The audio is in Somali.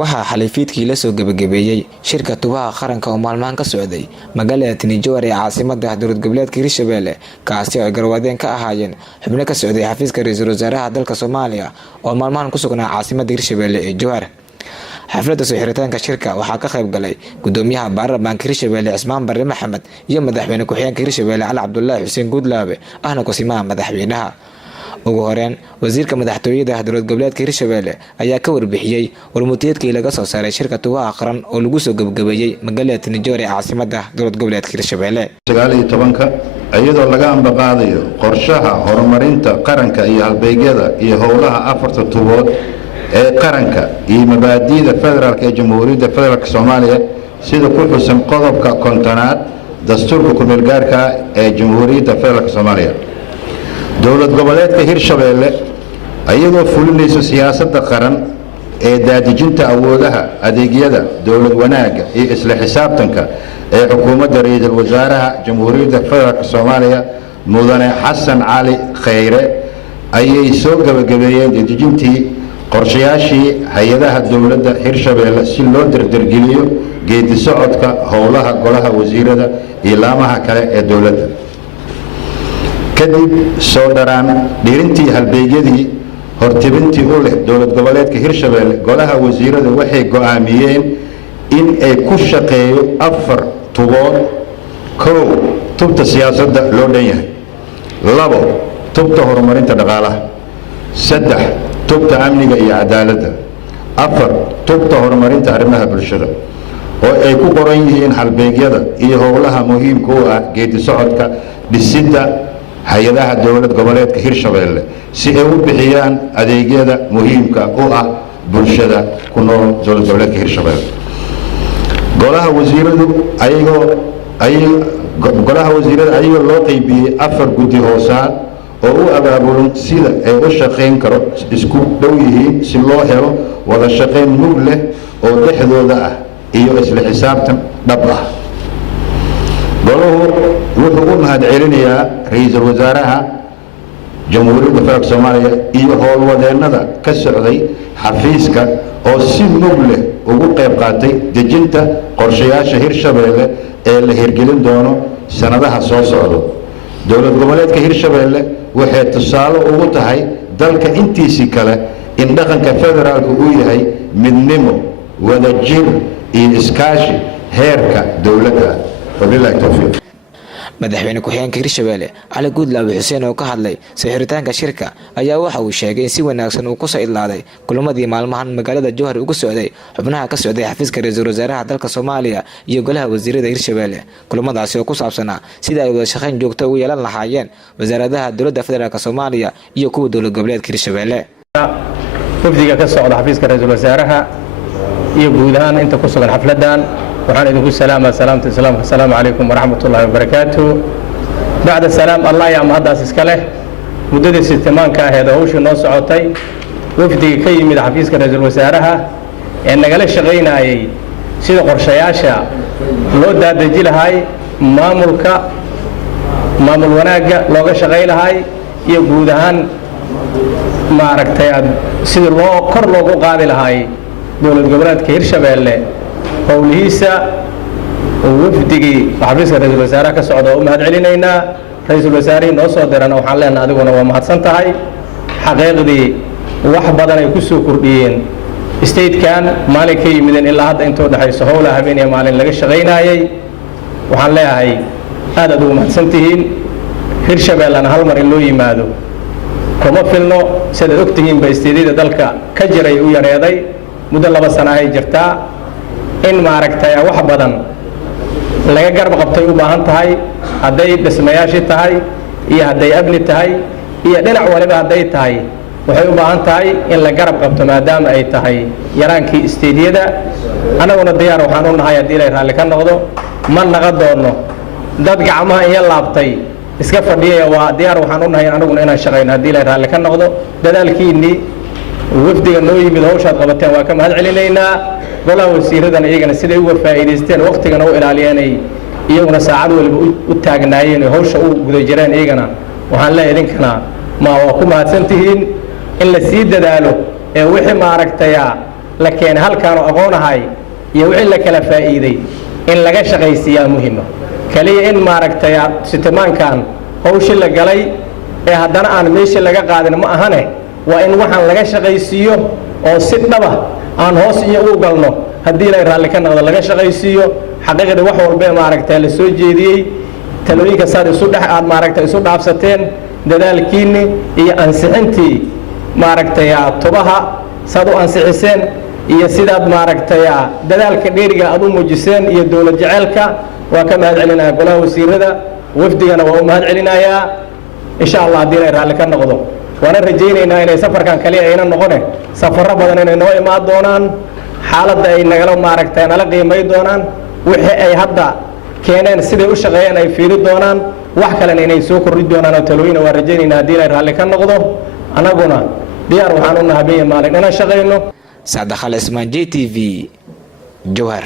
waxaa xalifiidkii la soo gabagabeeyay shirka tubaha qaranka oo maalmahan ka socday magaalada Tanijoor ee caasimadda dowlad goboleedka Hirshabelle kaasi oo ay garwadeen ka ahaayeen xubno ka socday xafiiska ra'iisul wasaaraha dalka Soomaaliya oo maalmahan ku sugnaa caasimadda Hirshabelle ee Jowhar. xafladda soo xiritaanka shirka waxaa ka qayb galay gudoomiyaha baarlamaanka Hirshabelle Cismaan Barre Maxamed iyo madaxweyne ku-xigeenka Hirshabelle Ali Cabdullaahi Xuseen Guudlaabe ahna kusimaha madaxweynaha. ugu horeen wasiirka madaxtooyada dowlad goboleedka Hirshabelle ayaa ka warbixiyay warmutiyeedkii laga soo saaray shirka tubaha qaran oo lagu soo gabagabeeyay magaalada Tanijoor ee caasimadda dowlad goboleedka Hirshabelle. 19 iyadoo laga ambaqaadayo qorshaha horumarinta qaranka iyo halbeegyada iyo howlaha afarta tubood ee qaranka iyo mabaadi'da federaalka ee Jamhuuriyadda Federaalka Soomaaliya sida ku xusan qodobka 50aad dastuurka ku-meel gaarka ee Jamhuuriyadda Federaalka Soomaaliya. dowlad goboleedka Hirshabelle ayadoo fulinayso siyaasadda qaran ee daadejinta awoodaha adeegyada dowlad wanaaga iyo isla xisaabtanka ee xukuumadda ra'iisul wasaaraha Jamhuuriyadda Federaalka Soomaaliya mudane Xasan Cali Khayre ayay soo gabagabeeyeen dejintii qorshayaashii hay'adaha dowladda Hirshabelle si loo dardargeliyo geedi socodka howlaha golaha wasiirada iyo laamaha kale ee dowladda. kadib soo dharaan dhirintii halbeegyadii hortibintii u leh dowlad goboleedka Hirshabelle golaha wasiirada waxay go'aamiyeen in ay ku shaqeeyo 4 tubood. 1 tubta siyaasadda loo dhan yahay. 2 tubta horumarinta dhaqaalaha. 3 tubta amniga iyo cadaaladda. 4 tubta horumarinta arrimaha bulshada oo ay ku qoran yihiin halbeegyada iyo howlaha muhiimka u ah geedi socodka dhisidda hay'adaha dowlad goboleedka Hirshabelle si ay u bixiyaan adeegyada muhiimka u ah bulshada ku nool dowlad goboleedka Hirshabelle. golaha wasiiradu ayagoo loo qaybiyay 4 guddi hoosaad oo u abaabulan sida ay u shaqayn karo isku dhow yihiin si loo helo wada shaqayn mug leh oo dhexdooda ah iyo isla xisaabtan dhab ah. golahu wuxuu u mahadcelinayaa ra'iisul wasaaraha Jamhuuriyadda Federaalka Soomaaliya iyo howlwadeennada ka socday xafiiska oo si mug leh ugu qayb qaatay dejinta qorshayaasha Hirshabelle ee la hirgelin doono sanadaha soo socda. dowlad goboleedka Hirshabelle waxay tusaale ugu tahay dalka intiisii kale in dhaqanka federaalku uu yahay midnimo, wadajir iyo iskaashi heerka dowladda. wabillahi tawfiiq. madaxweyne ku-xigeenka Hirshabelle Ali Guudlaabe Xuseen oo ka hadlay soo xiritaanka shirka ayaa waxa uu sheegay in si wanaagsan uu ku soo idlaaday kulamadii maalmahan magaalada Jowhar ugu socday xubnaha ka socday xafiiska ra'iisul wasaaraha dalka Soomaaliya iyo golaha wasiirada Hirshabelle. kulamadaasi oo ku saabsanaa sida ay wada shaqayn joogto ugu yeelan lahaayeen wasaaradaha dowladda federaalka Soomaaliya iyo kuwa dowlad goboleedka Hirshabelle. wafdiga ka socda xafiiska ra'iisul wasaaraha iyo guud ahaan inta ku sugan xafladan waxaan idinku salaamaa salaamta islaamka assalaamu calaykum waraxmatullaahi wabarakaatuh. bacda salaam allah yaa mahaddaas iska leh muddadii sitamaanka ahayd oo hawshii noo socotay wafdiga ka yimid xafiiska ra'iisul wasaaraha ee nagala shaqaynayay sida qorshayaasha loo daadeji lahay maamul wanaagga looga shaqay lahay iyo guud ahaan maaragtay sidii kor loogu qaadi lahay dowlad goboleedka Hirshabelle howlihiisa wafdigii xafiiska ra'iisul wasaaraha ka socda oo mahadcelinaynaa. ra'iisul wasaarihii noo soo dirana waxaan leenahay adiguna waa mahadsan tahay. xaqiiqdii wax badan ay ku soo kordhiyeen statekan maalin ka yimideen ilaa hadda intoo dhaxayso howlaha habeen iyo maalin laga shaqaynayay. waxaan leeyahay aad ugu mahadsan tihiin. Hirshabellena hal mar in loo yimaado kuma filno sidaad ogtihiin ba isteedida dalka ka jiray u yareeday muddo 2 sano ay jirtaa in maaragtay wax badan laga garab qabtay u baahan tahay hadday dhismayaashii tahay iyo hadday amni tahay iyo dhinac waliba hadday tahay waxay u baahan tahay in la garab qabto maadaama ay tahay yaraankii isteediyada. anaguna diyaar waxaan u nahay haddii ilaahay raalli ka noqdo ma naga doono dad gacmaha iyo laabtay iska fadhiya. waa diyaar waxaan u nahay anaguna inaan shaqayno haddii ilaahay raalli ka noqdo. dadaalkiinii wafdiga noo yimid hawshaad qabateen waa ka mahadcelinaynaa. golaha wasiiradana iyagana siday uga faa'iidaysteen waqtigana u ilaaliyeenay iyaguna saacad waliba u taagnaayeen hawsha u guda jireen iyagana waxaan leeyahay idinkana waa ku mahadsan tihiin in la sii dadaalo ee wixii maaragtay la keenay halkaanu aqoonahay iyo wixii la kala faa'iiday in laga shaqaysiiyaa muhiima kaliya in maaragtay sitimaankan hawshii la galay ee haddana aan meeshii laga qaadin ma ahane waa in waxaan laga shaqaysiiyo oo si dhaba aan hoos iyo u galno haddii ilaahay raalli ka noqdo laga shaqaysiiyo xaqiiqda wax walba maaragtay la soo jeediyey talooyinka saad aad maaragtay isu dhaafsateen dadaalkiinni iyo ansixintii maaragtay tubaha saad u ansixiseen iyo sidaad maaragtay dadaalka dheeriga aad u muujiseen iyo dowlad jaceelka waa ka mahad celinayaa golaha wasiirada wafdigana waa u mahad celinayaa insha allah haddii ilaahay raalli ka noqdo waana rajaynaynaa inay safarkan kaliya ayna noqone safarro badan inay noo imaan doonaan xaaladda ay nagala maaragtay nala qiimay doonaan wixii ay hadda keeneen siday u shaqeeyeen ay fiiri doonaan wax kalena inay soo kordhi doonaan oo talooyina waa rajaynaynaa haddii ilaahay raalli ka noqdo annaguna diyaar waxaan u nahay habeen maalin inaan shaqayno Saadakhal Ismaan JTV Jowhar.